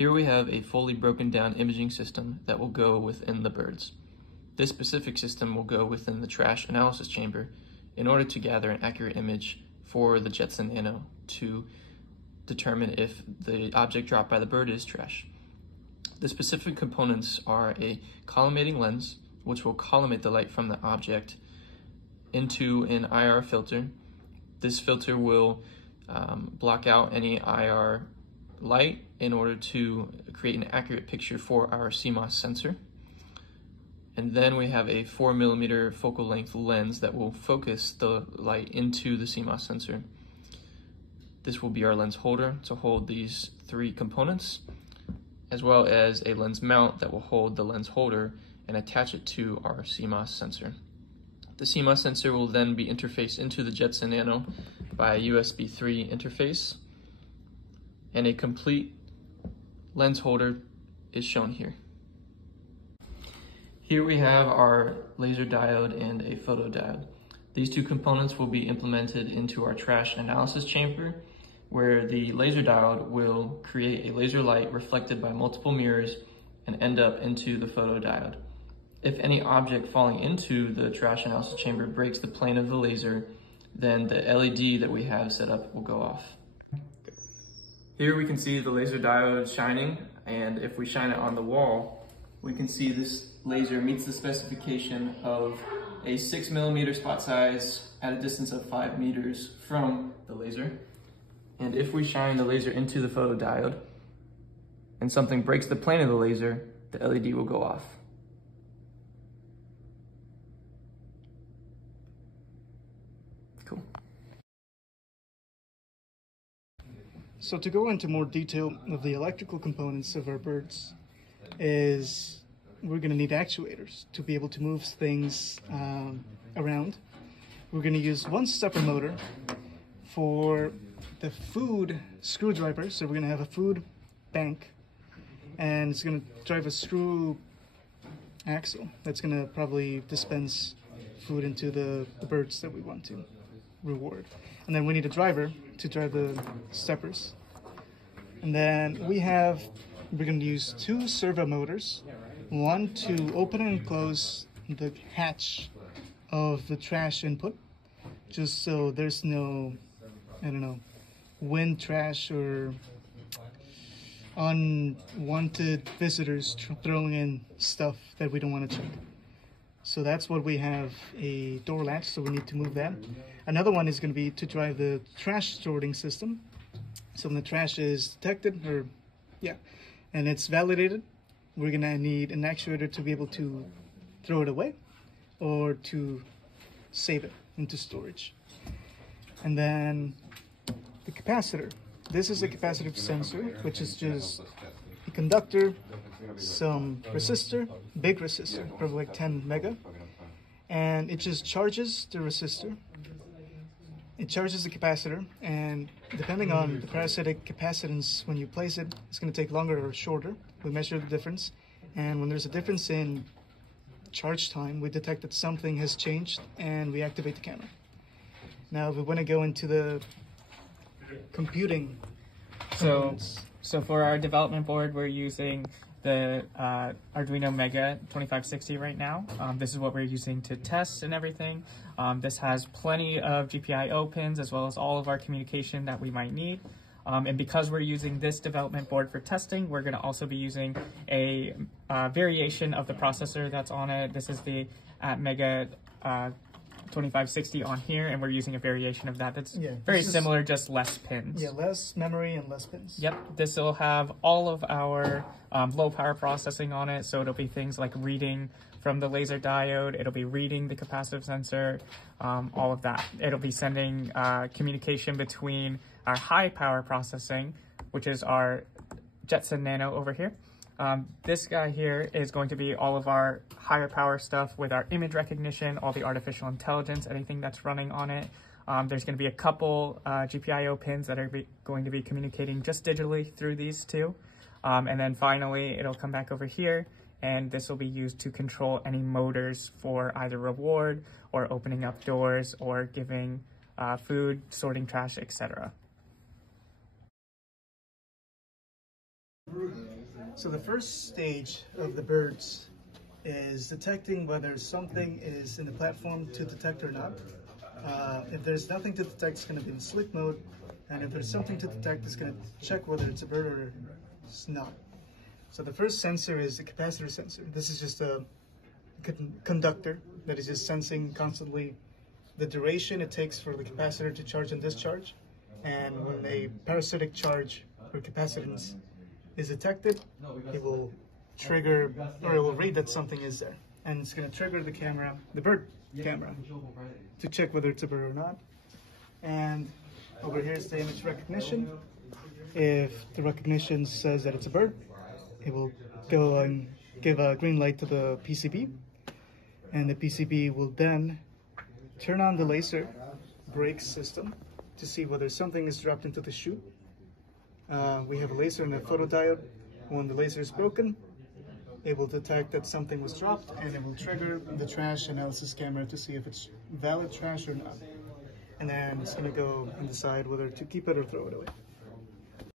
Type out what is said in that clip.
Here we have a fully broken down imaging system that will go within the birds. This specific system will go within the trash analysis chamber in order to gather an accurate image for the Jetson Nano to determine if the object dropped by the bird is trash. The specific components are a collimating lens, which will collimate the light from the object into an IR filter. This filter will block out any IR light in order to create an accurate picture for our CMOS sensor. And then we have a 4mm focal length lens that will focus the light into the CMOS sensor. This will be our lens holder to hold these three components, as well as a lens mount that will hold the lens holder and attach it to our CMOS sensor. The CMOS sensor will then be interfaced into the Jetson Nano by a USB 3 interface, and a complete lens holder is shown here. Here we have our laser diode and a photodiode. These two components will be implemented into our trash analysis chamber, where the laser diode will create a laser light reflected by multiple mirrors and end up into the photodiode. If any object falling into the trash analysis chamber breaks the plane of the laser, then the LED that we have set up will go off. Here we can see the laser diode shining, and if we shine it on the wall, we can see this laser meets the specification of a 6mm spot size at a distance of 5 meters from the laser. And if we shine the laser into the photodiode and something breaks the plane of the laser, the LED will go off. Cool. So to go into more detail of the electrical components of our birds is we're going to need actuators to be able to move things around. We're going to use one stepper motor for the food screwdriver. So we're going to have a food bank, and it's going to drive a screw axle that's going to probably dispense food into the birds that we want to reward. And then we need a driver to drive the steppers. And then we're going to use two servo motors, one to open and close the hatch of the trash input, just so there's no, wind trash or unwanted visitors throwing in stuff that we don't want to check. So that's what we have, a door latch, so we need to move that. Another one is going to be to drive the trash sorting system. So when the trash is detected, and it's validated, we're going to need an actuator to be able to throw it away or to save it into storage. And then the capacitor. This is a capacitive sensor, which is just a conductor, some resistor, big resistor, probably like 10 mega, and it just charges the resistor. It charges the capacitor, and depending on the parasitic capacitance when you place it, it's going to take longer or shorter. We measure the difference, and when there's a difference in charge time, we detect that something has changed, and we activate the camera. Now, if we want to go into the computing components. So for our development board, we're using the Arduino Mega 2560 right now. This is what we're using to test and everything. This has plenty of GPIO pins as well as all of our communication that we might need. And because we're using this development board for testing, we're going to also be using a variation of the processor that's on it. This is the Mega 2560 on here, and we're using a variation of that that's very similar, just less pins. Yeah, less memory and less pins. Yep, this will have all of our low power processing on it, so it'll be things like reading from the laser diode, it'll be reading the capacitive sensor, all of that. It'll be sending communication between our high power processing, which is our Jetson Nano over here. This guy here is going to be all of our higher power stuff with our image recognition, all the artificial intelligence, anything that's running on it. There's going to be a couple GPIO pins that are going to be communicating just digitally through these two. And then finally, it'll come back over here, and this will be used to control any motors for either reward or opening up doors or giving food, sorting trash, etc. So the first stage of the birds is detecting whether something is in the platform to detect or not. If there's nothing to detect, it's going to be in sleep mode, and if there's something to detect, it's going to check whether it's a bird or it's not. So the first sensor is the capacitor sensor. This is just a conductor that is just sensing constantly the duration it takes for the capacitor to charge and discharge. And when a parasitic charge or capacitance is detected, it will trigger, or it will read that something is there. And it's going to trigger the camera, the bird camera, to check whether it's a bird or not. And over here is the image recognition. If the recognition says that it's a bird, it will go and give a green light to the PCB. And the PCB will then turn on the laser brake system to see whether something is dropped into the chute. We have a laser and a photodiode. When the laser is broken, it will detect that something was dropped, and it will trigger the trash analysis camera to see if it's valid trash or not. And then it's going to go and decide whether to keep it or throw it away.